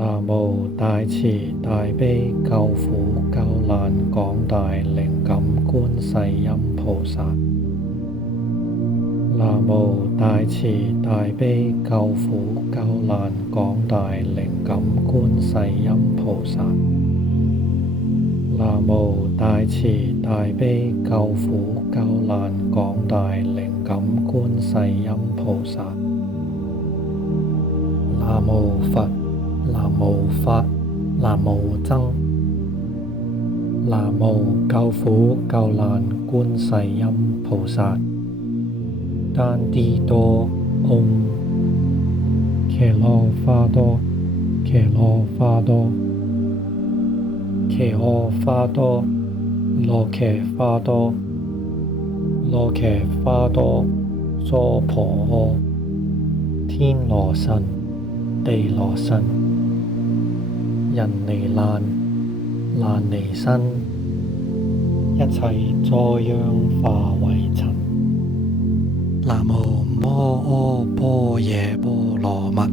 南無大慈大悲救苦救難廣大靈感觀世音菩薩。南無大慈大悲救苦救難廣大靈感觀世音菩薩。南無大慈大悲救苦救難廣大靈感觀世音菩薩。南無佛，南無法，南無僧。南無救苦救難觀世音菩薩。丹帝多唵，伽羅花多，伽羅花多，伽訶花多，羅伽花多，羅伽花多，娑婆訶，天羅神，地羅神，人尼難，難尼身，一切災殃化為塵。南無摩訶般若波羅蜜